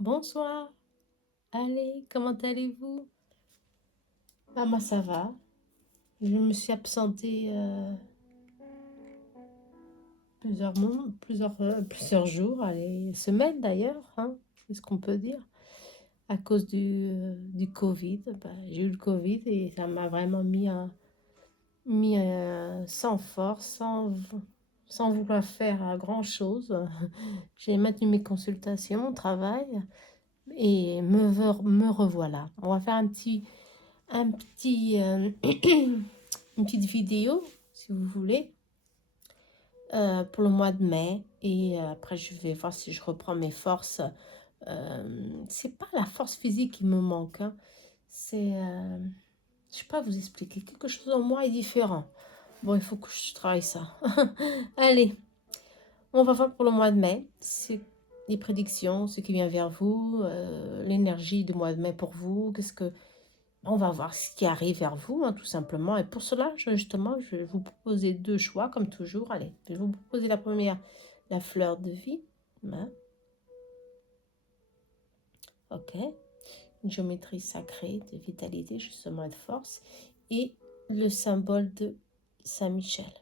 Bonsoir, allez, comment allez-vous? Ah, moi ça va. Je me suis absentée plusieurs jours, allez, semaines d'ailleurs, hein, c'est ce qu'on peut dire, à cause du Covid. Bah, j'ai eu le Covid et ça m'a vraiment mis sans force, sans vouloir faire grand-chose. J'ai maintenu mes consultations, mon travail et me revoilà. On va faire un petit une petite vidéo, si vous voulez, pour le mois de mai. Et après, je vais voir si je reprends mes forces. C'est pas la force physique qui me manque, hein. C'est, je sais pas vous expliquer. Quelque chose en moi est différent. Bon, il faut que je travaille ça. Allez, on va voir pour le mois de mai. C'est les prédictions, ce qui vient vers vous, l'énergie du mois de mai pour vous. On va voir ce qui arrive vers vous, hein, tout simplement. Et pour cela, justement, je vais vous proposer deux choix, comme toujours. Allez, je vais vous proposer la première, la fleur de vie. Hein, ok. Une géométrie sacrée de vitalité, justement, et de force. Et le symbole de Saint-Michel.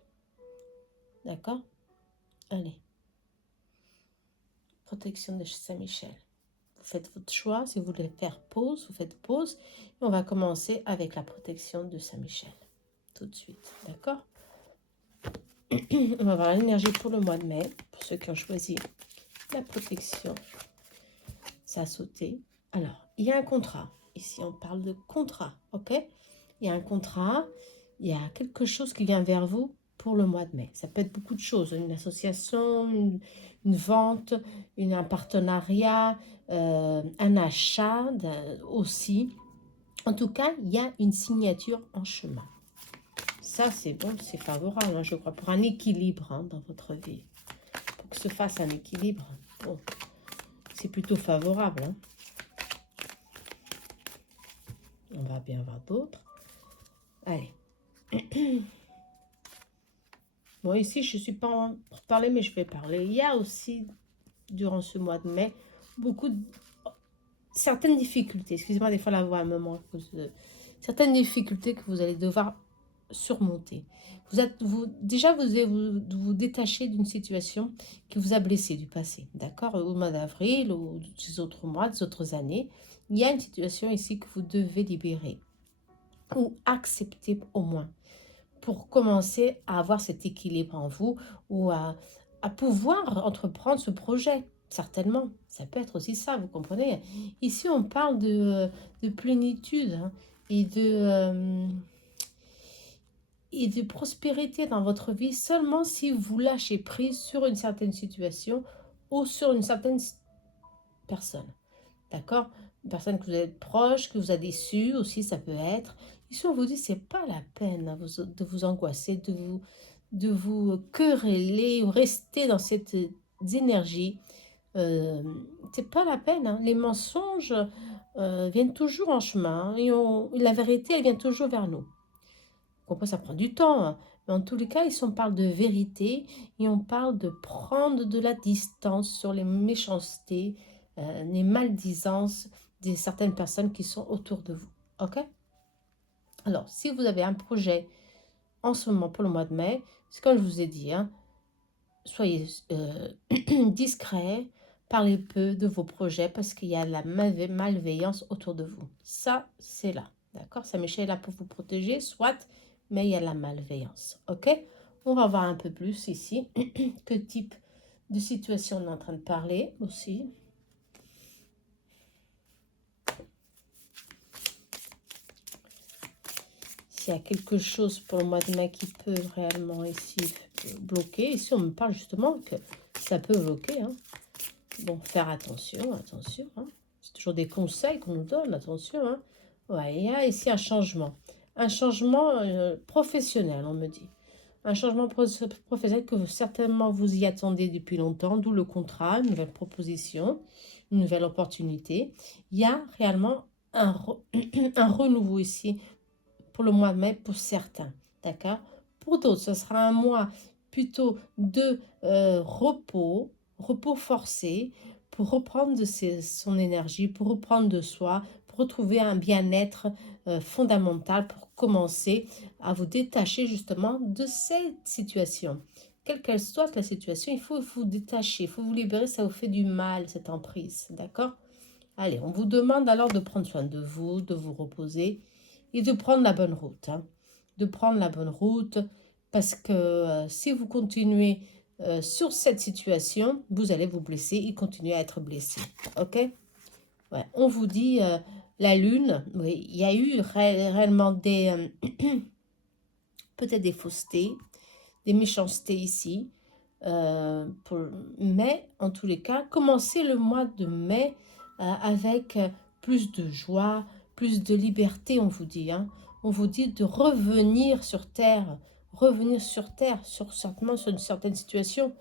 D'accord. Allez, protection de Saint-Michel. Vous faites votre choix. Si vous voulez faire pause, vous faites pause. Et on va commencer avec la protection de Saint-Michel. Tout de suite. D'accord. On va voir l'énergie pour le mois de mai, pour ceux qui ont choisi la protection. Ça a sauté. Alors, il y a un contrat. Ici, on parle de contrat, ok? Il y a un contrat, il y a quelque chose qui vient vers vous pour le mois de mai. Ça peut être beaucoup de choses, une association, une vente, un partenariat, un achat aussi. En tout cas, il y a une signature en chemin. Ça, c'est bon, c'est favorable, hein, je crois, pour un équilibre, hein, dans votre vie. Pour que se fasse un équilibre, bon, c'est plutôt favorable, hein. On va bien voir d'autres. Allez. Bon, ici, je ne suis pas pour parler, mais je vais parler. Il y a aussi, durant ce mois de mai, beaucoup de... certaines difficultés. Excusez-moi, des fois, la voix me manque. Certaines difficultés que vous allez devoir surmonter. Déjà, vous allez vous détacher d'une situation qui vous a blessé du passé, d'accord? Au mois d'avril ou des autres mois, des autres années, il y a une situation ici que vous devez libérer ou accepter au moins pour commencer à avoir cet équilibre en vous ou à pouvoir entreprendre ce projet. Certainement, ça peut être aussi ça, vous comprenez. Ici, on parle de plénitude, hein, et et de prospérité dans votre vie seulement si vous lâchez prise sur une certaine situation ou sur une certaine personne. D'accord? Une personne que vous êtes proche, que vous a déçu aussi, ça peut être. Ici, on vous dit, c'est pas la peine, hein, de vous angoisser, de vous quereller ou rester dans cette énergie. Euh, c'est pas la peine, hein. Les mensonges viennent toujours en chemin, hein, la vérité, elle vient toujours vers nous. Après, ça prend du temps, hein. Mais en tous les cas, ici, on parle de vérité et on parle de prendre de la distance sur les méchancetés, les maldisances de certaines personnes qui sont autour de vous. OK? Alors, si vous avez un projet en ce moment pour le mois de mai, c'est comme je vous ai dit, hein, soyez discret, parlez peu de vos projets parce qu'il y a de la malveillance autour de vous. Ça, c'est là. D'accord? Saint-Michel est là pour vous protéger, soit, mais il y a de la malveillance. OK? On va voir un peu plus ici. Quel type de situation on est en train de parler aussi. S'il y a quelque chose pour le mois de mai qui peut réellement ici bloquer. Ici, on me parle justement que ça peut bloquer, hein. Bon, faire attention, attention, hein. C'est toujours des conseils qu'on nous donne, attention, hein. Ouais, il y a ici un changement. Un changement professionnel, on me dit. Un changement professionnel que certainement vous y attendez depuis longtemps, d'où le contrat, une nouvelle proposition, une nouvelle opportunité. Il y a réellement un renouveau ici pour le mois de mai pour certains, d'accord? Pour d'autres, ce sera un mois plutôt de repos forcé, pour reprendre son énergie, pour reprendre de soi, pour retrouver un bien-être fondamental, pour commencer à vous détacher justement de cette situation. Quelle qu'elle soit la situation, il faut vous détacher, il faut vous libérer, ça vous fait du mal, cette emprise, d'accord? Allez, on vous demande alors de prendre soin de vous reposer et de prendre la bonne route, hein. De prendre la bonne route parce que si vous continuez sur cette situation, vous allez vous blesser et continuer à être blessé. Ok? Ouais, on vous dit la lune, oui, il y a eu réellement des peut-être des faussetés, des méchancetés ici. Mais en tous les cas, commencez le mois de mai avec plus de joie, plus de liberté, on vous dit, hein. On vous dit de revenir sur terre, certainement sur une certaine situation.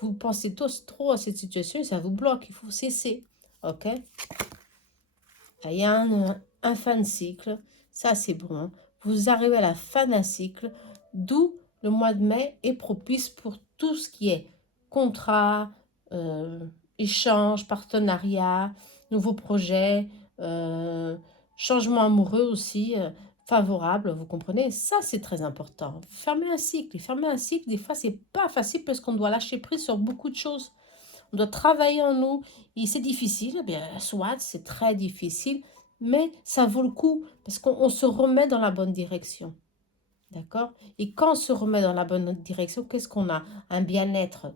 Vous pensez tous trop à cette situation et ça vous bloque, il faut cesser. Ok? Il y a un fin de cycle, ça c'est bon, hein. Vous arrivez à la fin d'un cycle, d'où le mois de mai est propice pour tout ce qui est contrat, euh, échange, partenariat, nouveaux projets, changement amoureux aussi, favorable, vous comprenez? Ça c'est très important. Fermer un cycle, des fois c'est pas facile parce qu'on doit lâcher prise sur beaucoup de choses. On doit travailler en nous et c'est difficile, eh bien, soit c'est très difficile, mais ça vaut le coup parce qu'on se remet dans la bonne direction. D'accord? Et quand on se remet dans la bonne direction, qu'est-ce qu'on a? Un bien-être,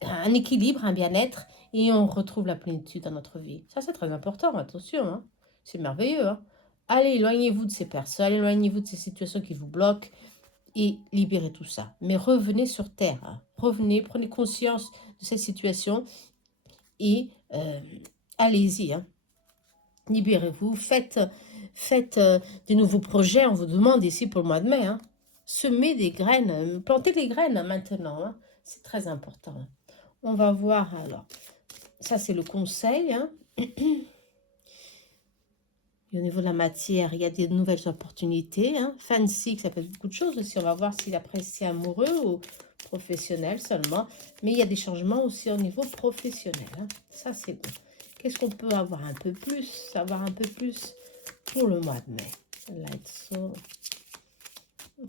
un équilibre, un bien-être et on retrouve la plénitude dans notre vie. Ça, c'est très important, attention, hein. C'est merveilleux, hein. Allez, éloignez-vous de ces personnes, éloignez-vous de ces situations qui vous bloquent et libérez tout ça. Mais revenez sur terre, hein. Revenez, prenez conscience de cette situation et allez-y, hein. Libérez-vous, faites des nouveaux projets, on vous demande ici pour le mois de mai, hein. Semez des graines, plantez des graines hein, maintenant, hein. C'est très important, hein. On va voir alors, ça c'est le conseil, hein. Et au niveau de la matière, il y a des nouvelles opportunités, hein. Fancy, ça peut être beaucoup de choses aussi, on va voir s'il apprécie amoureux ou professionnel seulement, mais il y a des changements aussi au niveau professionnel, hein. Ça c'est bon. Qu'est-ce qu'on peut avoir un peu plus, savoir un peu plus pour le mois de mai? Light Soul.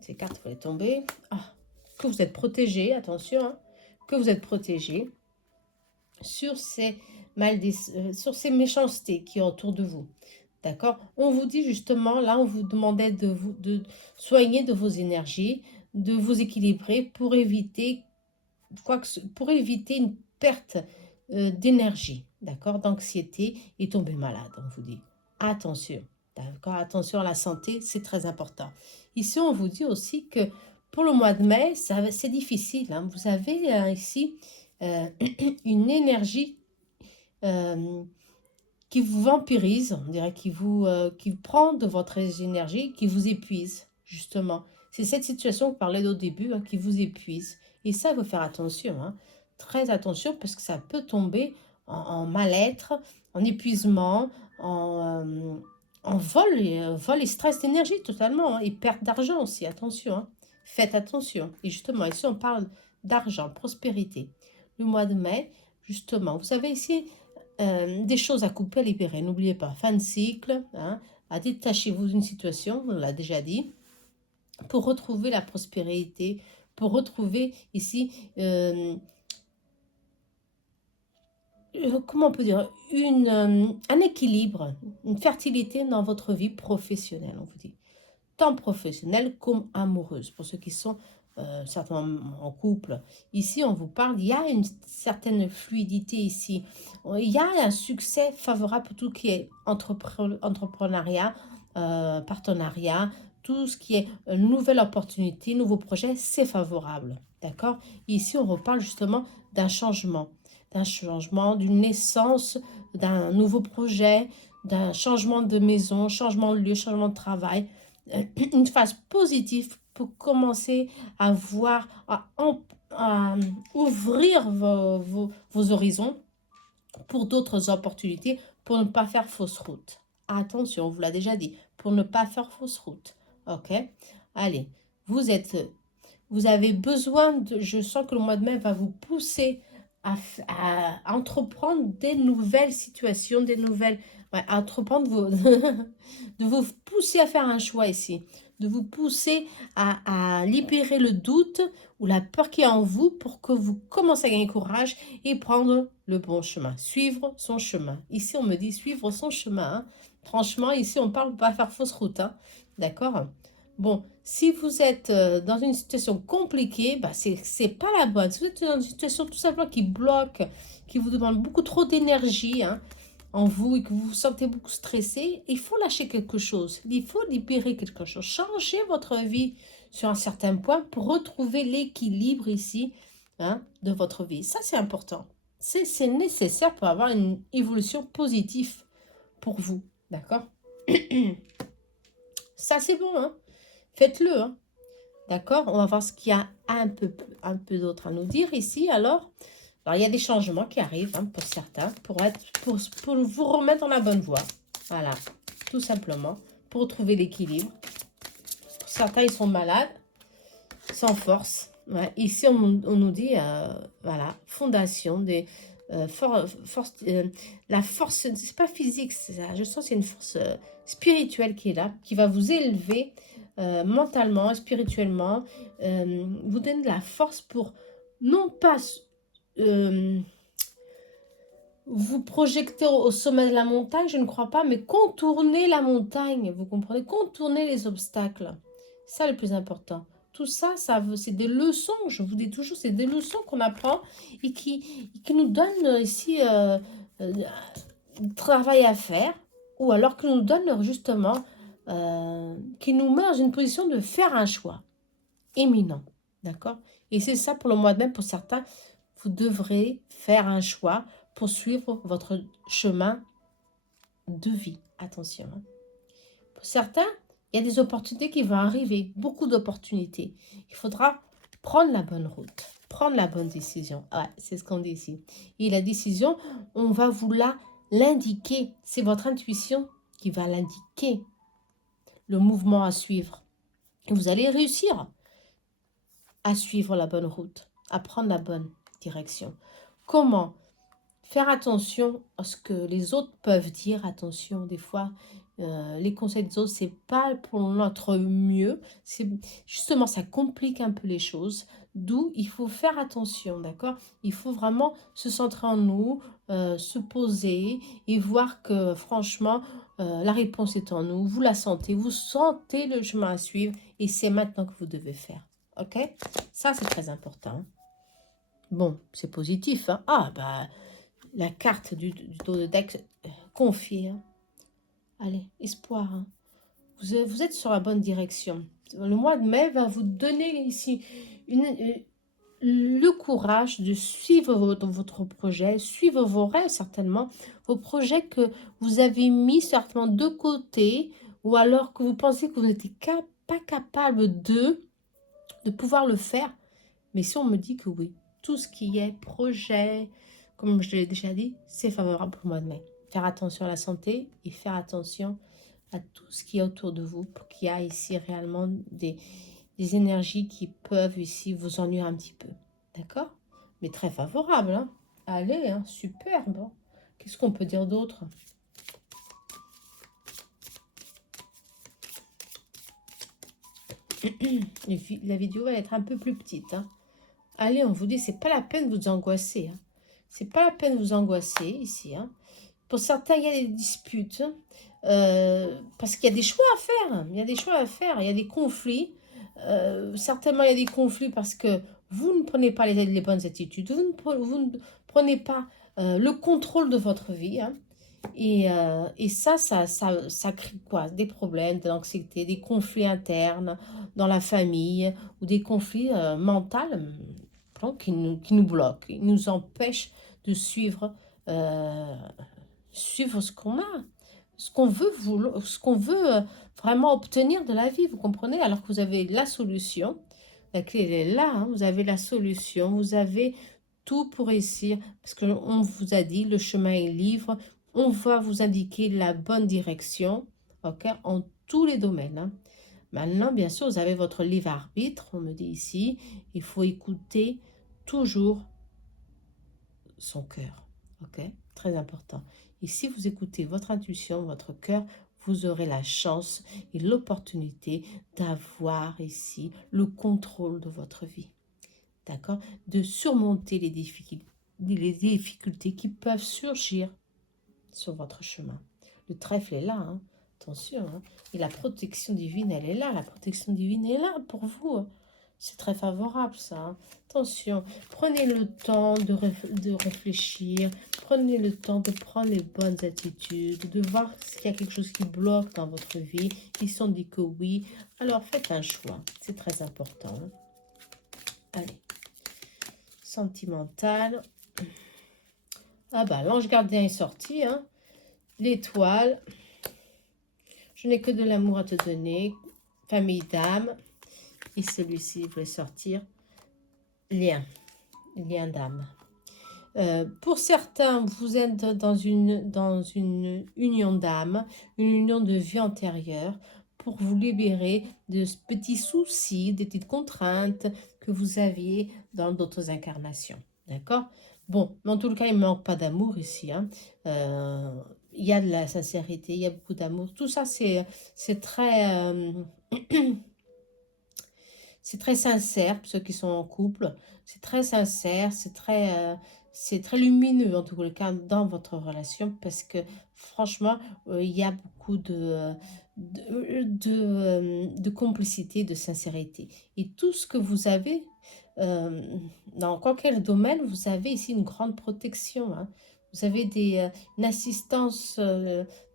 Ces cartes, il faut les tomber. Ah, que vous êtes protégé, attention, hein, que vous êtes protégé sur sur ces méchancetés qui sont autour de vous. D'accord? On vous dit justement, là, on vous demandait de soigner de vos énergies, de vous équilibrer pour éviter pour éviter une perte d'énergie, d'accord, d'anxiété et tomber malade, on vous dit. Attention, d'accord, attention à la santé, c'est très important. Ici, on vous dit aussi que pour le mois de mai, c'est difficile, hein. Vous avez ici une énergie qui vous vampirise, on dirait qui prend de votre énergie, qui vous épuise, justement. C'est cette situation que je parlais au début, hein, qui vous épuise. Et ça, il faut faire attention, hein. Très attention, parce que ça peut tomber en mal-être, en épuisement, en vol et stress d'énergie totalement, hein, et perte d'argent aussi, attention, hein. Faites attention. Et justement, ici, on parle d'argent, prospérité. Le mois de mai, justement, vous avez ici des choses à couper, à libérer. N'oubliez pas, fin de cycle, hein, à détachez-vous d'une situation, on l'a déjà dit, pour retrouver la prospérité, pour retrouver ici, comment on peut dire, un équilibre, une fertilité dans votre vie professionnelle, on vous dit. Tant professionnelle comme amoureuse, pour ceux qui sont certainement en couple. Ici, on vous parle, il y a une certaine fluidité ici. Il y a un succès favorable pour tout ce qui est entrepreneuriat, partenariat, tout ce qui est nouvelle opportunité, nouveau projet, c'est favorable. D'accord? Ici, on reparle justement d'un changement, d'une naissance, d'un nouveau projet, d'un changement de maison, changement de lieu, changement de travail, une phase positive pour commencer à voir, à ouvrir vos horizons pour d'autres opportunités, pour ne pas faire fausse route. Attention, on vous l'a déjà dit, pour ne pas faire fausse route. Ok? Allez, vous avez besoin je sens que le mois de mai va vous pousser à entreprendre des nouvelles situations, des nouvelles, ouais, à entreprendre de vous pousser à faire un choix ici, de vous pousser à libérer le doute ou la peur qui est en vous pour que vous commencez à gagner courage et prendre le bon chemin, suivre son chemin. Ici, on me dit suivre son chemin, hein. Franchement, ici, on parle pas faire fausse route, hein. D'accord? Bon, si vous êtes dans une situation compliquée, bah c'est pas la bonne. Si vous êtes dans une situation tout simplement qui bloque, qui vous demande beaucoup trop d'énergie, hein, en vous et que vous vous sentez beaucoup stressé, il faut lâcher quelque chose. Il faut libérer quelque chose. Changer votre vie sur un certain point pour retrouver l'équilibre ici, hein, de votre vie. Ça, c'est important. C'est nécessaire pour avoir une évolution positive pour vous. D'accord? Ça, c'est bon, hein? Faites-le, hein. D'accord? On va voir ce qu'il y a un peu d'autre à nous dire ici. Alors, il y a des changements qui arrivent, hein, pour certains, pour vous remettre dans la bonne voie. Voilà, tout simplement, pour retrouver l'équilibre. Pour certains, ils sont malades, sans force. Ouais, ici, on nous dit, voilà, fondation, la force, c'est pas physique, ça, je sens que c'est une force spirituelle qui est là, qui va vous élever mentalement, spirituellement, vous donner de la force pour non pas euh, vous projeter au sommet de la montagne, je ne crois pas, mais contourner la montagne, vous comprenez, contourner les obstacles. C'est ça le plus important. Tout ça, c'est des leçons, je vous dis toujours, c'est des leçons qu'on apprend et qui nous donnent ici travail à faire, ou alors qui nous donnent justement, qui nous met dans une position de faire un choix éminent. D'accord? Et c'est ça pour le mois de mai, pour certains, vous devrez faire un choix pour suivre votre chemin de vie. Attention, hein. Pour certains, il y a des opportunités qui vont arriver, beaucoup d'opportunités. Il faudra prendre la bonne route, prendre la bonne décision. Ouais, c'est ce qu'on dit ici. Et la décision, on va vous l'indiquer. C'est votre intuition qui va l'indiquer, le mouvement à suivre. Et vous allez réussir à suivre la bonne route, à prendre la bonne direction. Comment? Faire attention à ce que les autres peuvent dire. Attention, des fois, les conseils des autres, c'est pas pour notre mieux. C'est justement, ça complique un peu les choses. D'où il faut faire attention, d'accord? Il faut vraiment se centrer en nous, se poser et voir que franchement, la réponse est en nous. Vous la sentez, vous sentez le chemin à suivre et c'est maintenant que vous devez faire. Ok? Ça, c'est très important. Bon, c'est positif, hein? Ah, bah, la carte du dos de deck confie, hein. Allez, espoir, hein. Vous êtes sur la bonne direction. Le mois de mai va vous donner ici le courage de suivre votre projet, suivre vos rêves certainement, vos projets que vous avez mis certainement de côté ou alors que vous pensez que vous n'étiez pas capable de pouvoir le faire. Mais si on me dit que oui, tout ce qui est projet, comme je l'ai déjà dit, c'est favorable pour le mois de mai. Faire attention à la santé et faire attention à tout ce qui est autour de vous pour qu'il y ait ici réellement des énergies qui peuvent ici vous ennuyer un petit peu. D'accord? Mais très favorable, hein? Allez, hein, superbe, hein. Qu'est-ce qu'on peut dire d'autre? La vidéo va être un peu plus petite, hein. Allez, on vous dit, c'est pas la peine de vous angoisser, hein. C'est pas la peine de vous angoisser ici, hein. Pour certains, il y a des disputes, hein, parce qu'il y a des choix à faire. Il y a des choix à faire, il y a des conflits. Certainement, il y a des conflits parce que vous ne prenez pas les bonnes attitudes, vous ne prenez pas le contrôle de votre vie, hein. Et ça crée quoi? Des problèmes, de l'anxiété, des conflits internes dans la famille ou des conflits mentaux qui nous bloquent, qui nous empêchent de suivre ce qu'on a, ce qu'on veut vraiment obtenir de la vie, vous comprenez? Alors que vous avez la solution, la clé elle est là, hein, vous avez la solution, vous avez tout pour réussir, parce qu'on vous a dit, le chemin est libre, on va vous indiquer la bonne direction, ok, en tous les domaines, hein. Maintenant, bien sûr, vous avez votre libre arbitre, on me dit ici, il faut écouter toujours son cœur. Ok? Très important. Et si vous écoutez votre intuition, votre cœur, vous aurez la chance et l'opportunité d'avoir ici le contrôle de votre vie. D'accord? De surmonter les difficultés qui peuvent surgir sur votre chemin. Le trèfle est là, hein. Attention, hein. Et la protection divine, elle est là. La protection divine est là pour vous, hein. C'est très favorable, ça, hein. Attention, prenez le temps de réfléchir, prenez le temps de prendre les bonnes attitudes, de voir s'il y a quelque chose qui bloque dans votre vie. Ils sont dit que oui, alors faites un choix. C'est très important, hein. Allez, sentimental. Ah bah, l'ange gardien est sorti, hein. L'étoile. Je n'ai que de l'amour à te donner. Famille d'âme. Et celui-ci voulait sortir. Lien. Lien d'âme. Pour certains, vous êtes dans une union d'âme, une union de vie antérieure pour vous libérer de ce petits soucis, des petites contraintes que vous aviez dans d'autres incarnations. D'accord? Bon, mais en tout cas, il ne manque pas d'amour ici, hein. Il y a de la sincérité, il y a beaucoup d'amour. Tout ça, c'est très... c'est très sincère, pour ceux qui sont en couple. C'est très sincère, c'est très lumineux, en tout cas, dans votre relation, parce que, franchement, il y a beaucoup de complicité, de sincérité. Et tout ce que vous avez, euh, dans quel domaine, vous avez ici une grande protection, hein. Vous avez une assistance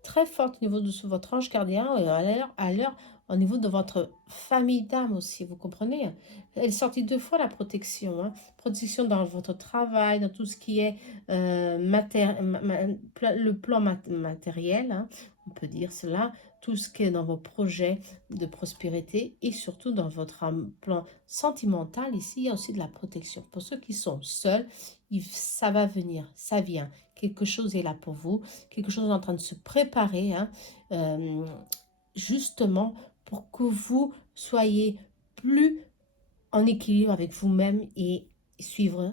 très forte au niveau de votre ange gardien, et à l'heure au niveau de votre famille d'âme aussi, vous comprenez? Elle est sortie deux fois la protection, hein. Protection dans votre travail, dans tout ce qui est le plan matériel, hein, on peut dire cela, tout ce qui est dans vos projets de prospérité et surtout dans votre plan sentimental. Ici, il y a aussi de la protection. Pour ceux qui sont seuls, ça va venir, ça vient. Quelque chose est là pour vous, quelque chose est en train de se préparer, hein, justement pour que vous soyez plus en équilibre avec vous-même et suivre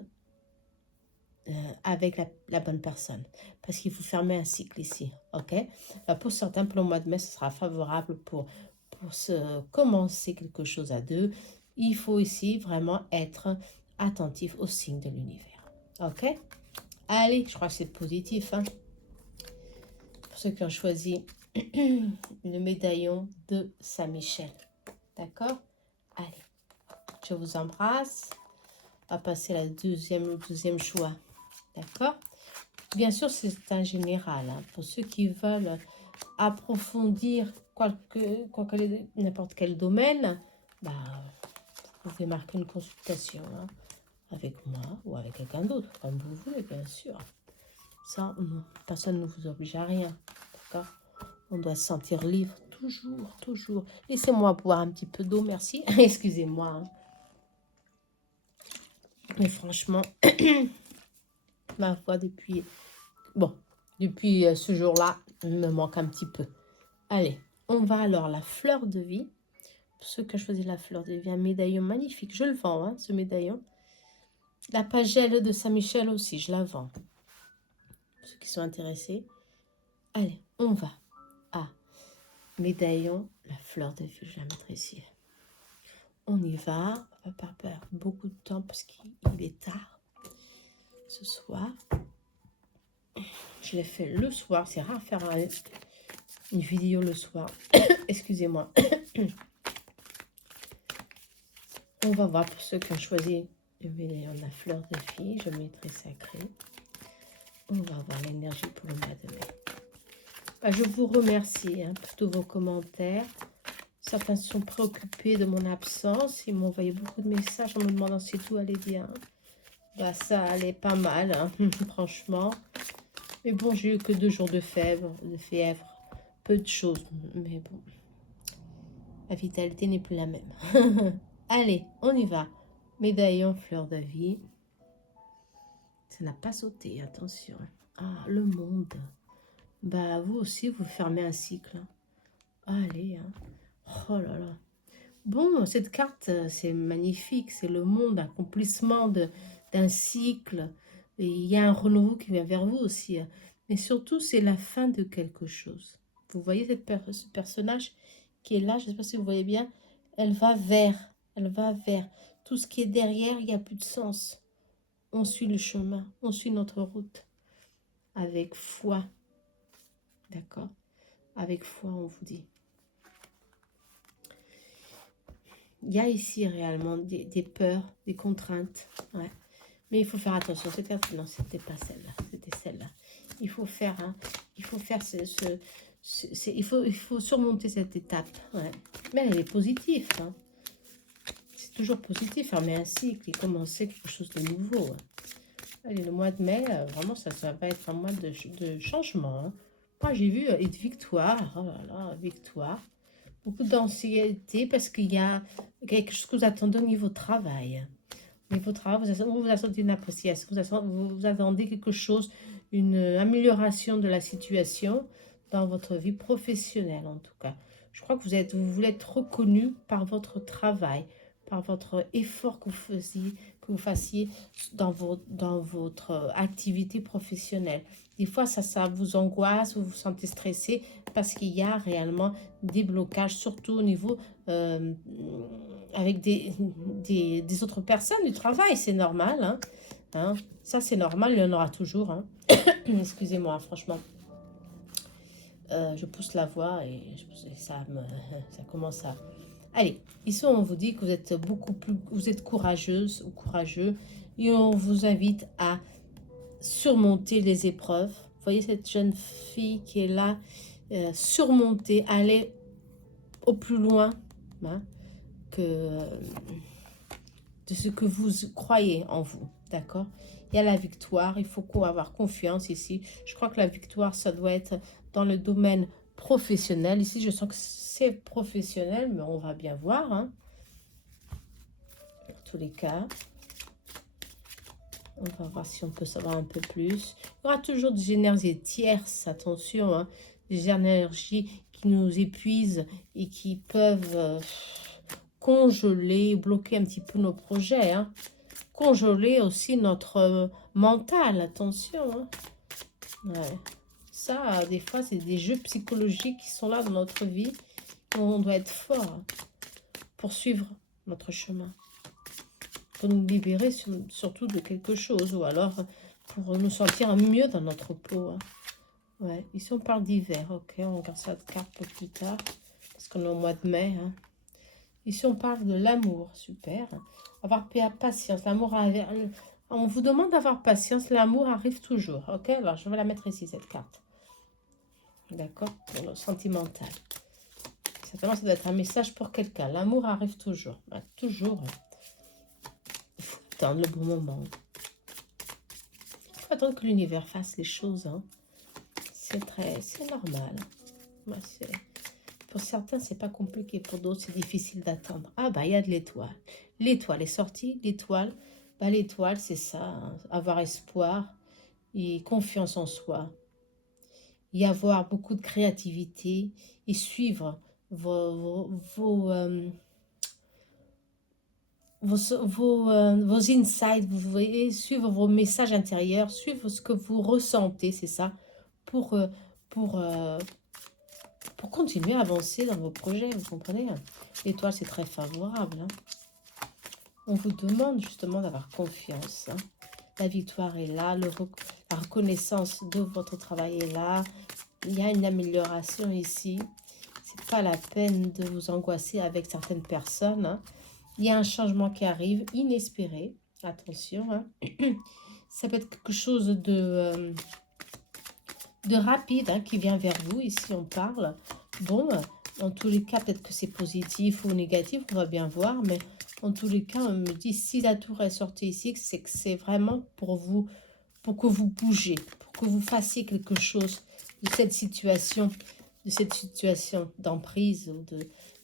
avec la bonne personne. Parce qu'il faut fermer un cycle ici, ok? Pour certains, pour le mois de mai, ce sera favorable pour commencer quelque chose à deux. Il faut ici vraiment être attentif aux signes de l'univers, ok? Allez, je crois que c'est positif, hein? Pour ceux qui ont choisi le médaillon de Saint-Michel, d'accord? Allez, je vous embrasse. On va passer à le deuxième choix. D'accord? Bien sûr, c'est un général, hein. Pour ceux qui veulent approfondir n'importe quel domaine, bah, vous pouvez marquer une consultation, hein, avec moi ou avec quelqu'un d'autre, comme vous voulez, bien sûr. Ça, personne ne vous oblige à rien. D'accord? On doit se sentir libre, toujours, toujours. Laissez-moi boire un petit peu d'eau, merci. Excusez-moi, hein. Mais franchement, ma foi, depuis ce jour-là, il me manque un petit peu. Allez, on va alors à la fleur de vie. Pour ceux qui ont choisi la fleur de vie, un médaillon magnifique. Je le vends, hein, ce médaillon. La pagelle de Saint-Michel aussi, je la vends. Pour ceux qui sont intéressés. Allez, on va à médaillon, la fleur de vie. Je la mettrai ici. On y va. On va pas perdre beaucoup de temps parce qu'il est tard ce soir. Je l'ai fait le soir. C'est rare de faire une vidéo le soir. Excusez-moi. On va voir pour ceux qui ont choisi le médaillon de la fleur de vie. Je mettrai sacré. On va voir l'énergie pour le mois de mai. Je vous remercie, hein, pour tous vos commentaires. Certains sont préoccupés de mon absence. Ils m'ont envoyé beaucoup de messages en me demandant si tout allait bien. Ça allait pas mal, hein, franchement. Mais bon, j'ai eu que 2 jours de fièvre, peu de choses. Mais bon, la vitalité n'est plus la même. Allez, on y va. Médaillon, fleur de vie. Ça n'a pas sauté, attention. Ah, le monde. Vous aussi, vous fermez un cycle. Allez, hein. Oh là là. Bon, cette carte, c'est magnifique. C'est le monde, accomplissement d'un cycle. Et il y a un renouveau qui vient vers vous aussi, hein. Mais surtout, c'est la fin de quelque chose. Vous voyez ce personnage qui est là, je ne sais pas si vous voyez bien, elle va vers, elle va vers. Tout ce qui est derrière, il n'y a plus de sens. On suit le chemin, on suit notre route avec foi, d'accord? Avec foi, on vous dit. Il y a ici réellement des peurs, des contraintes, ouais. Mais il faut faire attention. Cette carte, non, c'était pas celle-là, c'était celle-là. Il faut faire, hein, il faut faire il faut surmonter cette étape, ouais. Mais elle est positive, hein. C'est toujours positif, fermer un cycle et commencer quelque chose de nouveau, hein. Allez, le mois de mai, vraiment, ça va être un mois de changement, hein. Moi, j'ai vu une victoire, oh là là, victoire. Beaucoup d'anxiété parce qu'il y a quelque chose que vous attendez au niveau travail. Au niveau travail, vous attendez une appréciation, vous attendez quelque chose, une amélioration de la situation dans votre vie professionnelle en tout cas. Je crois que vous voulez être reconnu par votre travail, par votre effort que vous fassiez dans votre activité professionnelle. Des fois, ça vous angoisse, vous vous sentez stressé parce qu'il y a réellement des blocages, surtout au niveau avec des autres personnes du travail. C'est normal, hein, hein. Ça, c'est normal, il y en aura toujours, hein. Excusez-moi, franchement. Je pousse la voix et ça commence à... Allez, ici on vous dit que vous êtes vous êtes courageuse ou courageux et on vous invite à surmonter les épreuves. Vous voyez cette jeune fille qui est là, surmonter, aller au plus loin, hein, de ce que vous croyez en vous, d'accord? Il y a la victoire, il faut avoir confiance ici. Je crois que la victoire, ça doit être dans le domaine professionnel. Ici, je sens que c'est professionnel, mais on va bien voir, hein. Dans tous les cas, on va voir si on peut savoir un peu plus. Il y aura toujours des énergies tierces, attention, hein, des énergies qui nous épuisent et qui peuvent congeler, bloquer un petit peu nos projets, hein. Congeler aussi notre mental, attention, hein. Ouais. Ça, des fois, c'est des jeux psychologiques qui sont là dans notre vie. On doit être fort, hein, pour suivre notre chemin, pour nous libérer surtout de quelque chose, ou alors pour nous sentir mieux dans notre peau, hein. Ouais. Ici, on parle d'hiver, ok, on regarde cette carte pour plus tard, parce qu'on est au mois de mai, hein. Ici, on parle de l'amour, super. Avoir patience, l'amour, on vous demande d'avoir patience, l'amour arrive toujours, ok? Alors, je vais la mettre ici, cette carte. D'accord? Pour le sentimental. Certainement, ça doit être un message pour quelqu'un. L'amour arrive toujours. Ben, toujours. Il faut attendre le bon moment. Il faut attendre que l'univers fasse les choses, hein. C'est normal. Ben, pour certains, c'est pas compliqué. Pour d'autres, c'est difficile d'attendre. Ah, bah, il y a de l'étoile. L'étoile est sortie. L'étoile, bah, l'étoile, c'est ça, hein. Avoir espoir et confiance en soi. Y avoir beaucoup de créativité et suivre vos insights, vous voyez, suivre vos messages intérieurs, suivre ce que vous ressentez, c'est ça, pour, euh, pour, euh, pour continuer à avancer dans vos projets, vous comprenez? L'étoile, c'est très favorable, hein. On vous demande justement d'avoir confiance, hein. La victoire est là, la reconnaissance de votre travail est là. Il y a une amélioration ici. C'est pas la peine de vous angoisser avec certaines personnes, hein. Il y a un changement qui arrive, inespéré. Attention, hein. Ça peut être quelque chose de rapide, hein, qui vient vers vous. Ici, on parle. Bon, dans tous les cas, peut-être que c'est positif ou négatif, on va bien voir. Mais en tous les cas, on me dit, si la tour est sortie ici, c'est que c'est vraiment pour vous, pour que vous bougez, pour que vous fassiez quelque chose de cette situation d'emprise ou de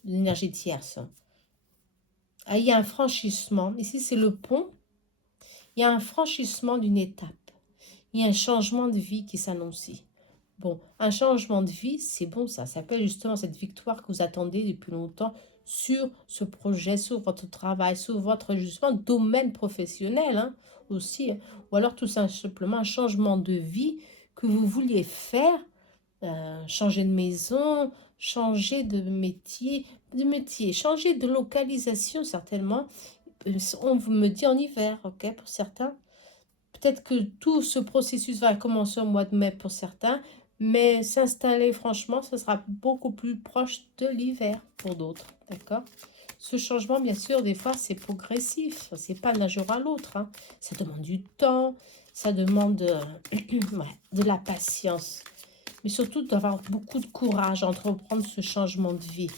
l'énergie tierce. Ah, il y a un franchissement. Ici, c'est le pont. Il y a un franchissement d'une étape. Il y a un changement de vie qui s'annonce. Bon, un changement de vie, c'est bon ça. Ça s'appelle justement cette victoire que vous attendez depuis longtemps sur ce projet, sur votre travail, sur votre justement domaine professionnel hein, aussi. Hein. Ou alors tout simplement un changement de vie que vous vouliez faire, changer de maison, changer de métier, changer de localisation certainement. On vous me dit en hiver, ok, pour certains. Peut-être que tout ce processus va commencer au mois de mai pour certains, mais s'installer, franchement, ce sera beaucoup plus proche de l'hiver pour d'autres, d'accord? Ce changement, bien sûr, des fois, c'est progressif, c'est pas d'un jour à l'autre, hein. Ça demande du temps, ça demande ouais, de la patience, mais surtout d'avoir beaucoup de courage à entreprendre ce changement de vie.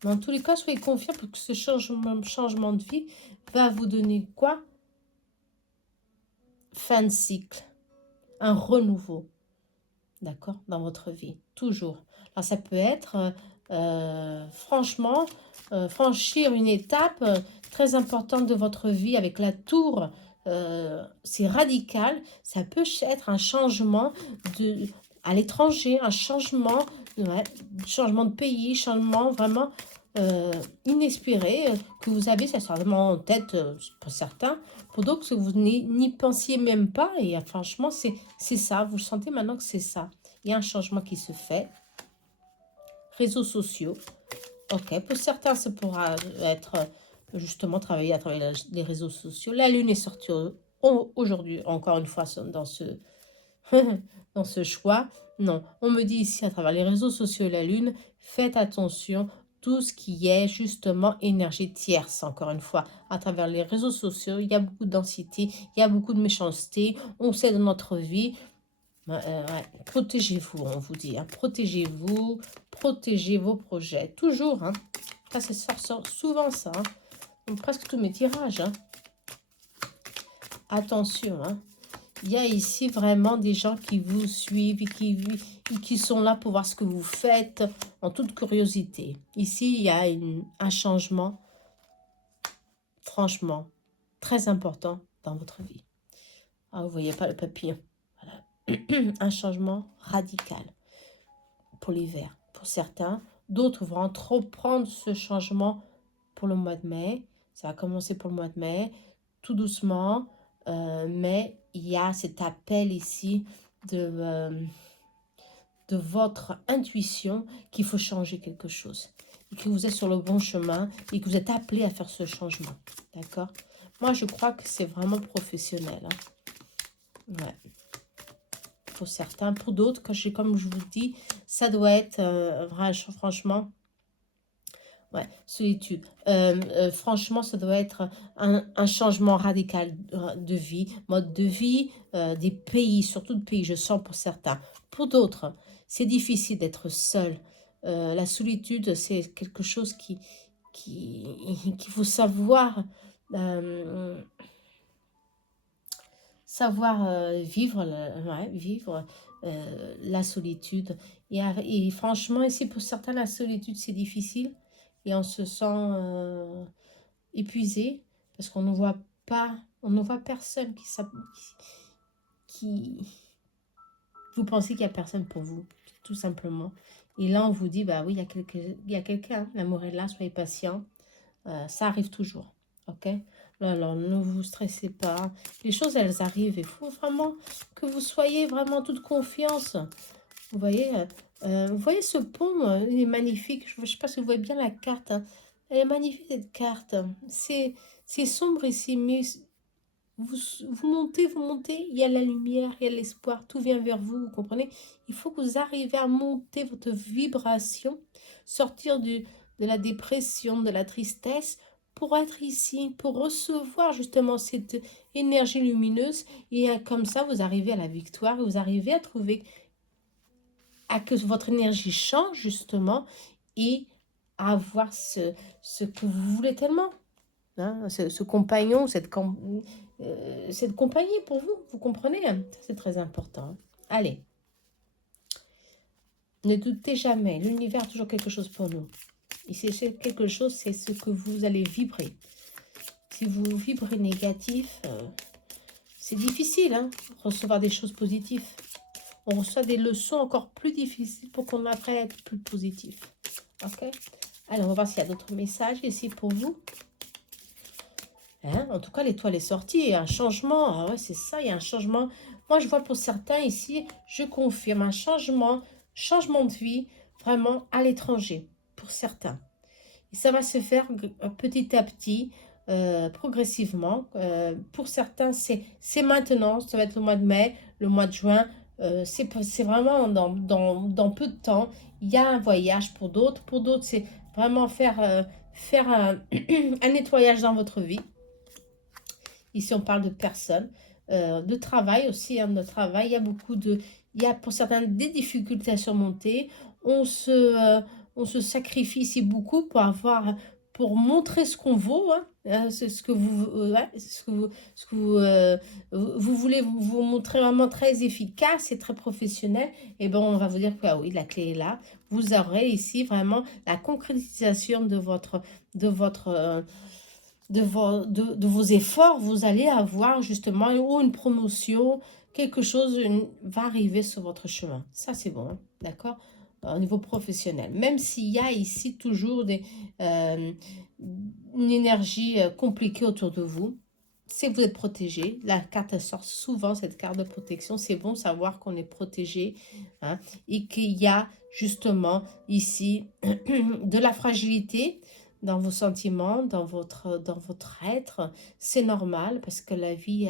Dans tous les cas, soyez confiants pour que ce changement de vie va vous donner quoi? Fin de cycle, un renouveau, d'accord, dans votre vie, toujours. Alors ça peut être, franchement, franchir une étape très importante de votre vie avec la tour, c'est radical. Ça peut être un changement de, à l'étranger, un changement, ouais, changement de pays, changement vraiment inespéré que vous avez, ça sera vraiment en tête pour certains. Pour d'autres, vous n'y pensiez même pas. Et franchement, c'est ça. Vous sentez maintenant que c'est ça. Il y a un changement qui se fait. Réseaux sociaux. Ok. Pour certains, ça pourra être justement travailler à travers les réseaux sociaux. La Lune est sortie aujourd'hui, encore une fois, dans ce, dans ce choix. Non, on me dit ici à travers les réseaux sociaux et la Lune, faites attention, tout ce qui est justement énergie tierce, encore une fois, à travers les réseaux sociaux, il y a beaucoup de densité, il y a beaucoup de méchanceté, on sait dans notre vie, ouais, protégez-vous, on vous dit, hein, protégez-vous, protégez vos projets, toujours, hein, ça sort souvent ça, hein, donc, presque tous mes tirages, hein. Attention, hein. Il y a ici vraiment des gens qui vous suivent et qui sont là pour voir ce que vous faites en toute curiosité. Ici, il y a un changement, franchement, très important dans votre vie. Ah, vous voyez pas le papillon. Voilà. Un changement radical pour l'hiver. Pour certains, d'autres vont entreprendre ce changement pour le mois de mai. Ça va commencer pour le mois de mai, tout doucement. Mais il y a cet appel ici de votre intuition qu'il faut changer quelque chose. Et que vous êtes sur le bon chemin et que vous êtes appelé à faire ce changement. D'accord? Moi, je crois que c'est vraiment professionnel. Hein. Ouais. Pour certains. Pour d'autres, comme je vous dis, ça doit être franchement... Ouais, solitude. Franchement, ça doit être un changement radical de vie, mode de vie, des pays, surtout de pays, je sens pour certains. Pour d'autres, c'est difficile d'être seul. La solitude, c'est quelque chose qu'il faut savoir, vivre, ouais, vivre la solitude. Et franchement, ici, pour certains, la solitude, c'est difficile. Et on se sent épuisé parce qu'on ne voit pas, on ne voit personne qui... Vous pensez qu'il n'y a personne pour vous, tout simplement. Et là, on vous dit, bah oui, il y a quelqu'un, l'amour est là, soyez patient. Ça arrive toujours, ok? Alors, ne vous stressez pas. Les choses, elles arrivent. Il faut vraiment que vous soyez vraiment toute confiance. Vous voyez ce pont, il est magnifique. Je ne sais pas si vous voyez bien la carte. Hein. Elle est magnifique, cette carte. C'est sombre ici, mais vous montez, il y a la lumière, il y a l'espoir, tout vient vers vous, vous comprenez? Il faut que vous arriviez à monter votre vibration, sortir de la dépression, de la tristesse, pour être ici, pour recevoir justement cette énergie lumineuse. Et comme ça, vous arrivez à la victoire, vous arrivez à trouver, à que votre énergie change justement, et à avoir ce que vous voulez tellement. Hein, ce compagnon, cette compagnie pour vous, vous comprenez? Hein, c'est très important. Allez, ne doutez jamais, l'univers a toujours quelque chose pour nous. Et c'est quelque chose, c'est ce que vous allez vibrer. Si vous vibrez négatif, c'est difficile, hein, recevoir des choses positives. On reçoit des leçons encore plus difficiles pour qu'on apprenne à être plus positif. Ok? Alors, on va voir s'il y a d'autres messages ici pour vous. Hein, en tout cas, l'étoile est sortie. Il y a un changement. Ah ouais, c'est ça, il y a un changement. Moi, je vois pour certains ici, je confirme un changement de vie, vraiment à l'étranger, pour certains. Et ça va se faire petit à petit, progressivement. Pour certains, c'est maintenant, ça va être le mois de mai, le mois de juin. C'est vraiment dans peu de temps. Il y a un voyage pour d'autres, c'est vraiment faire un, un nettoyage dans votre vie. Ici, on parle de personnes, de travail aussi, hein, de travail. Il y a pour certains des difficultés à surmonter. On se, euh, on se sacrifie ici beaucoup pour montrer ce qu'on vaut, hein. C'est ce que ouais, ce que vous voulez vous montrer vraiment très efficace et très professionnel. Et ben, on va vous dire que ah oui, la clé est là. Vous aurez ici vraiment la concrétisation de vos efforts, vous allez avoir justement ou une promotion, quelque chose va arriver sur votre chemin. Ça, c'est bon, hein, d'accord? Au niveau professionnel. Même s'il y a ici toujours euh, une énergie compliquée autour de vous, c'est que vous êtes protégé. La carte, elle sort souvent, cette carte de protection. C'est bon de savoir qu'on est protégé, hein, et qu'il y a justement ici de la fragilité dans vos sentiments, dans votre être. C'est normal parce que la vie,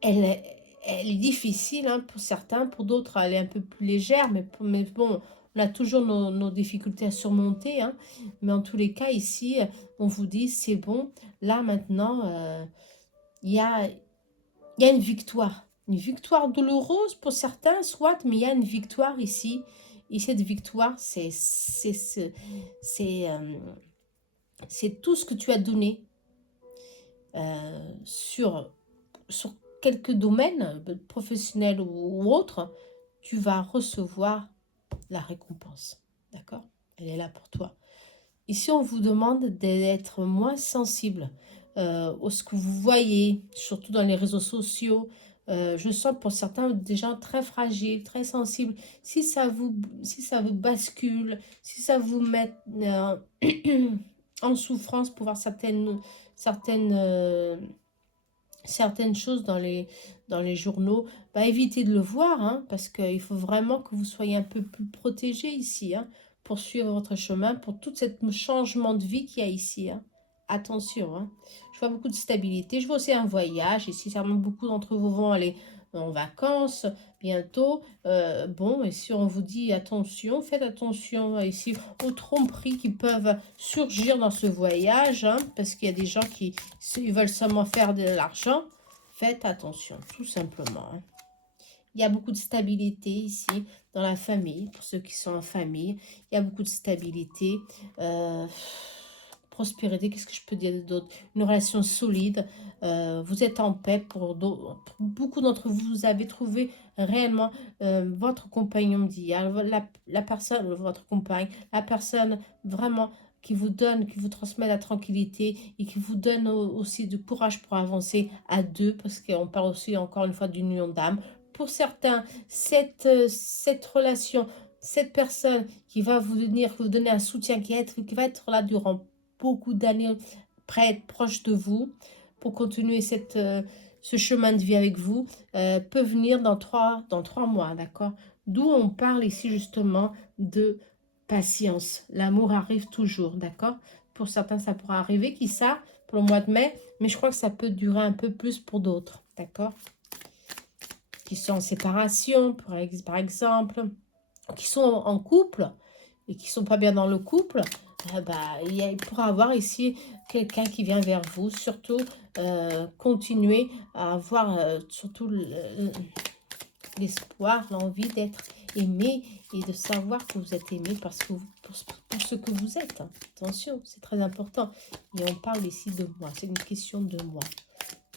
elle, elle est difficile, hein, pour certains, pour d'autres, elle est un peu plus légère, mais bon, on a toujours nos difficultés à surmonter, hein. Mais en tous les cas, ici, on vous dit, c'est bon, là maintenant, il y a, il y a une victoire douloureuse pour certains, soit, mais il y a une victoire ici. Et cette victoire, c'est tout ce que tu as donné sur, sur quelques domaines, professionnels ou autres, tu vas recevoir la récompense. D'accord? Elle est là pour toi. Ici, on vous demande d'être moins sensible à ce que vous voyez, surtout dans les réseaux sociaux. Je sens pour certains des gens très fragiles, très sensibles. Si ça vous bascule, si ça vous met en souffrance pour voir certaines, euh, certaines choses dans les journaux, bah, évitez de le voir, hein, parce qu'il faut vraiment que vous soyez un peu plus protégé ici, hein, pour suivre votre chemin, pour tout ce changement de vie qu'il y a ici, hein. Attention, hein. Je vois beaucoup de stabilité. Je vois aussi un voyage. Ici, certainement beaucoup d'entre vous vont aller en vacances bientôt. Bon, et si on vous dit attention, faites attention ici aux tromperies qui peuvent surgir dans ce voyage, hein, parce qu'il y a des gens qui ils veulent seulement faire de l'argent. Faites attention, tout simplement, hein. Il y a beaucoup de stabilité ici dans la famille, pour ceux qui sont en famille. Il y a beaucoup de stabilité. Euh, Prospérité, qu'est-ce que je peux dire d'autre? Une relation solide. Vous êtes en paix pour beaucoup d'entre vous. Vous avez trouvé réellement votre compagnon d'hier, la personne, votre compagne, la personne vraiment qui vous transmet la tranquillité et qui vous donne aussi du courage pour avancer à deux, parce qu'on parle aussi encore une fois d'union d'âme. Pour certains, cette relation, cette personne qui va vous donner un soutien, qui va être là durant beaucoup d'années, près, proche de vous, pour continuer ce chemin de vie avec vous, peut venir dans trois mois, d'accord? D'où on parle ici justement de patience. L'amour arrive toujours, d'accord? Pour certains, ça pourra arriver, qui ça, pour le mois de mai, mais je crois que ça peut durer un peu plus pour d'autres, d'accord? Qui sont en séparation, par exemple, qui sont en couple et qui sont pas bien dans le couple, bah, il pourra avoir ici quelqu'un qui vient vers vous. Surtout, continuer à avoir surtout l'espoir, l'envie d'être aimé et de savoir que vous êtes aimé pour ce que vous êtes, hein. Attention, c'est très important. Et on parle ici de moi, c'est une question de moi.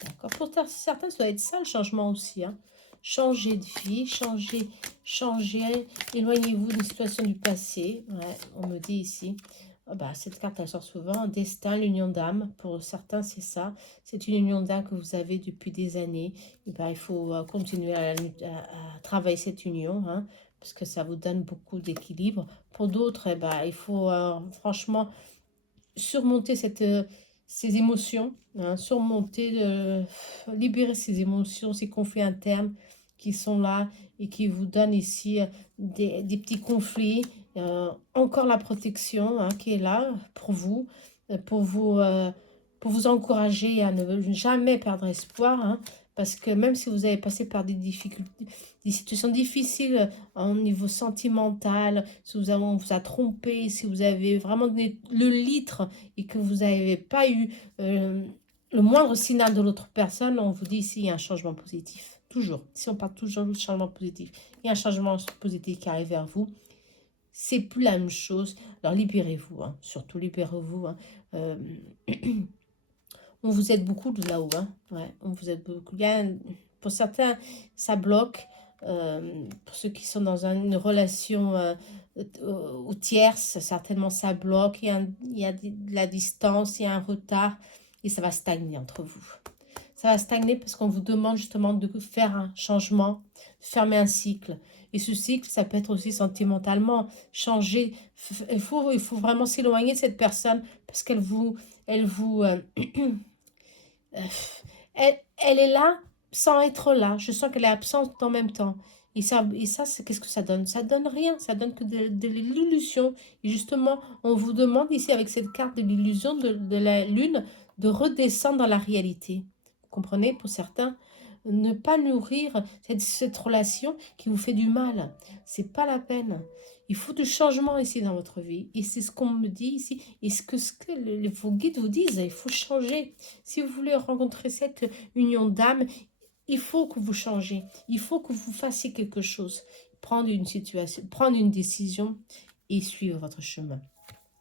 D'accord. Pour certains, ça doit être ça le changement aussi, hein. Changer de vie, changer, éloignez-vous d'une situation du passé. Ouais, on me dit ici. Ah bah, cette carte, elle sort souvent. Destin, l'union d'âme. Pour certains, c'est ça. C'est une union d'âme que vous avez depuis des années. Et bah, il faut continuer à travailler cette union, hein, parce que ça vous donne beaucoup d'équilibre. Pour d'autres, eh ben, il faut franchement surmonter ces émotions, hein, surmonter, libérer ces émotions, ces conflits internes qui sont là et qui vous donnent ici des petits conflits. Encore la protection, hein, qui est là pour vous, euh, pour vous, euh, pour vous encourager à ne jamais perdre espoir, hein, parce que même si vous avez passé par des difficultés, des situations difficiles au niveau sentimental, si on vous a trompé, si vous avez vraiment donné le litre et que vous n'avez pas eu le moindre signal de l'autre personne, on vous dit ici, il y a un changement positif. Toujours. Si on parle toujours du changement positif, il y a un changement positif qui arrive vers vous. C'est plus la même chose. Alors libérez-vous, hein. Surtout libérez-vous, hein. Euh, on vous aide beaucoup de là-haut, hein. Ouais, on vous aide beaucoup. Pour certains, ça bloque. Pour ceux qui sont dans une relation ou tierce, certainement ça bloque. Il y a de la distance, il y a un retard et ça va stagner entre vous. Ça va stagner parce qu'on vous demande justement de faire un changement, de fermer un cycle. Et ce cycle, ça peut être aussi sentimentalement changer. Il faut vraiment s'éloigner de cette personne parce elle vous, euh, elle est là sans être là. Je sens qu'elle est absente en même temps. Et ça qu'est-ce que ça donne? Ça donne rien. Ça donne que de l'illusion. Et justement, on vous demande ici, avec cette carte de l'illusion de la lune, de redescendre dans la réalité. Vous comprenez? Pour certains, ne pas nourrir cette relation qui vous fait du mal. C'est pas la peine. Il faut du changement ici dans votre vie. Et c'est ce qu'on me dit ici. Et vos guides vous disent, il faut changer. Si vous voulez rencontrer cette union d'âme, il faut que vous changez. Il faut que vous fassiez quelque chose. Prendre une situation, prendre une décision et suivre votre chemin.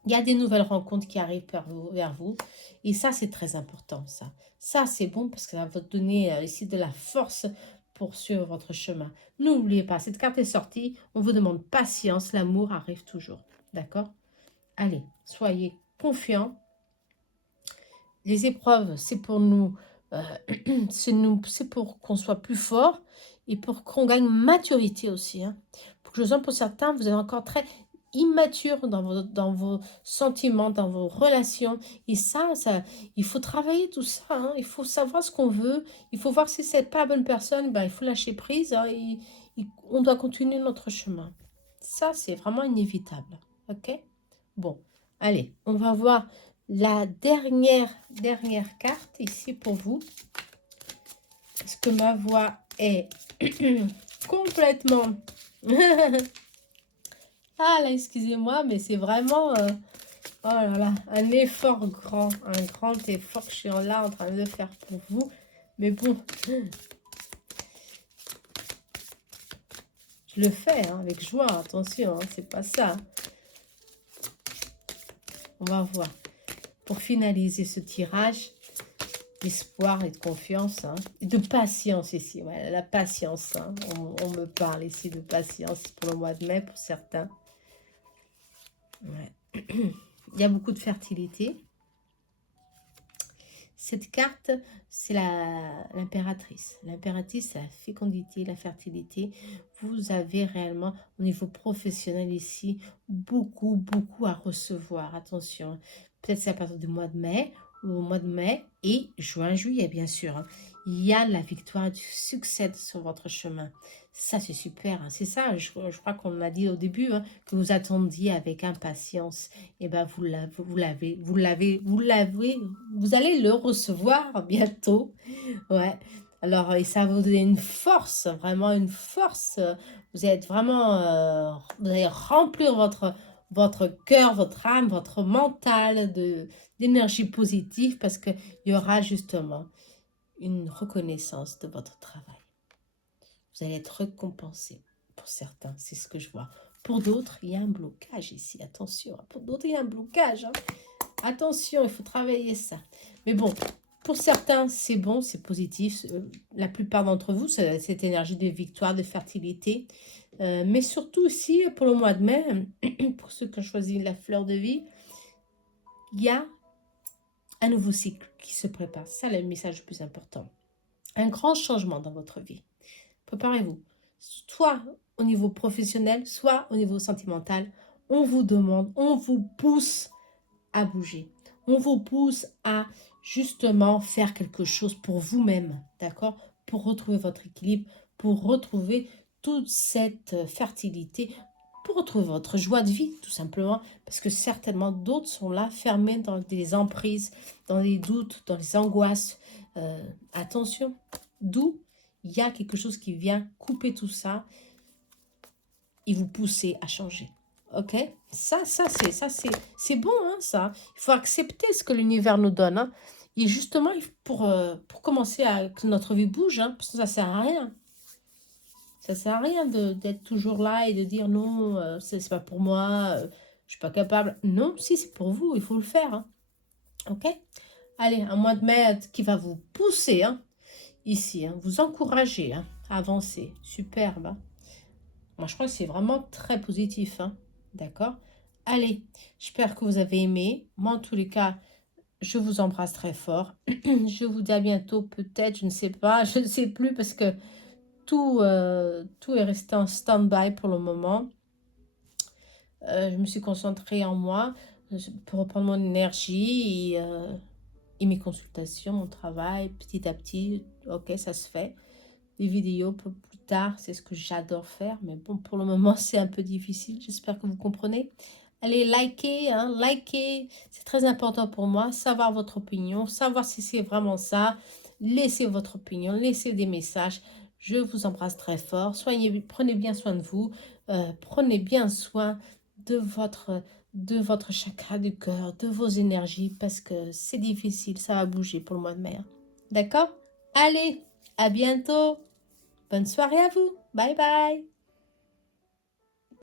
Il y a des nouvelles rencontres qui arrivent vers vous. Et ça, c'est très important, ça. Ça, c'est bon parce que ça va vous donner ici de la force pour suivre votre chemin. N'oubliez pas, cette carte est sortie. On vous demande patience. L'amour arrive toujours. D'accord? Allez, soyez confiants. Les épreuves, c'est pour nous, euh, c'est pour qu'on soit plus fort et pour qu'on gagne maturité aussi, hein. Pour que je sens pour certains, vous êtes encore très immature dans vos sentiments, dans vos relations. Et il faut travailler tout ça, hein. Il faut savoir ce qu'on veut. Il faut voir si c'est pas la bonne personne, ben, il faut lâcher prise, hein, on doit continuer notre chemin. Ça, c'est vraiment inévitable. OK? Bon, allez, on va voir la dernière carte ici pour vous. Est-ce que ma voix est complètement... Ah là, excusez-moi, mais c'est vraiment... oh là là, un effort grand. Un grand effort que je suis là en train de faire pour vous. Mais bon, je le fais hein, avec joie. Attention, hein, c'est pas ça. On va voir. Pour finaliser ce tirage, d'espoir et de confiance, hein, et de patience ici. Voilà, la patience, hein. On me parle ici de patience pour le mois de mai, pour certains. Ouais. Il y a beaucoup de fertilité. Cette carte, c'est l'impératrice. L'impératrice, c'est la fécondité, la fertilité. Vous avez réellement, au niveau professionnel ici, beaucoup à recevoir. Attention, peut-être c'est à partir du mois de mai, ou au mois de mai et juin, juillet, bien sûr, hein. Il y a la victoire du succès sur votre chemin. Ça, c'est super, hein. C'est ça, je crois qu'on l'a dit au début, hein, que vous attendiez avec impatience. Et ben vous allez le recevoir bientôt. Ouais. Alors, et ça va vous donner une force, vraiment une force. Vous êtes vraiment, vous allez remplir votre cœur, votre âme, votre mental d'énergie positive parce qu'il y aura justement une reconnaissance de votre travail. Vous allez être récompensé. Pour certains, c'est ce que je vois. Pour d'autres, il y a un blocage ici. Attention, pour d'autres, il y a un blocage, hein. Attention, il faut travailler ça. Mais bon, pour certains, c'est bon, c'est positif. La plupart d'entre vous, c'est cette énergie de victoire, de fertilité. Mais surtout aussi, pour le mois de mai, pour ceux qui ont choisi la fleur de vie, il y a un nouveau cycle qui se prépare. Ça, c'est le message le plus important. Un grand changement dans votre vie. Préparez-vous. soit au niveau professionnel, soit au niveau sentimental. On vous demande, on vous pousse à bouger. On vous pousse à justement faire quelque chose pour vous-même, d'accord? Pour retrouver votre équilibre, pour retrouver toute cette fertilité, pour retrouver votre joie de vie, tout simplement, parce que certainement d'autres sont là, fermés dans des emprises, dans les doutes, dans les angoisses. Attention, d'où il y a quelque chose qui vient couper tout ça et vous pousser à changer. Ok? C'est bon, hein, ça. Il faut accepter ce que l'univers nous donne. Hein. Et justement, pour commencer à que notre vie bouge, hein, parce que ça sert à rien. Ça sert à rien d'être toujours là et de dire non, c'est pas pour moi, je suis pas capable. Non, si, c'est pour vous, il faut le faire. Hein. Ok? Allez, un mois de mai qui va vous pousser, hein, ici, hein, vous encourager hein, à avancer. Superbe. Hein. Moi, je crois que c'est vraiment très positif. Hein. D'accord? Allez, j'espère que vous avez aimé. Moi, en tous les cas, je vous embrasse très fort. Je vous dis à bientôt, peut-être, je ne sais pas, je ne sais plus parce que tout est resté en stand-by pour le moment. Je me suis concentrée en moi pour reprendre mon énergie et mes consultations, mon travail, petit à petit. Ok, ça se fait. Des vidéos plus tard, c'est ce que j'adore faire. Mais bon, pour le moment, c'est un peu difficile. J'espère que vous comprenez. Allez, likez, hein, likez. C'est très important pour moi. Savoir votre opinion, savoir si c'est vraiment ça. Laissez votre opinion, laissez des messages. Je vous embrasse très fort. Prenez bien soin de vous. Prenez bien soin de votre chakra du cœur, de vos énergies, parce que c'est difficile, ça va bouger pour le mois de mai. Hein. D'accord? Allez, à bientôt. Bonne soirée à vous. Bye bye.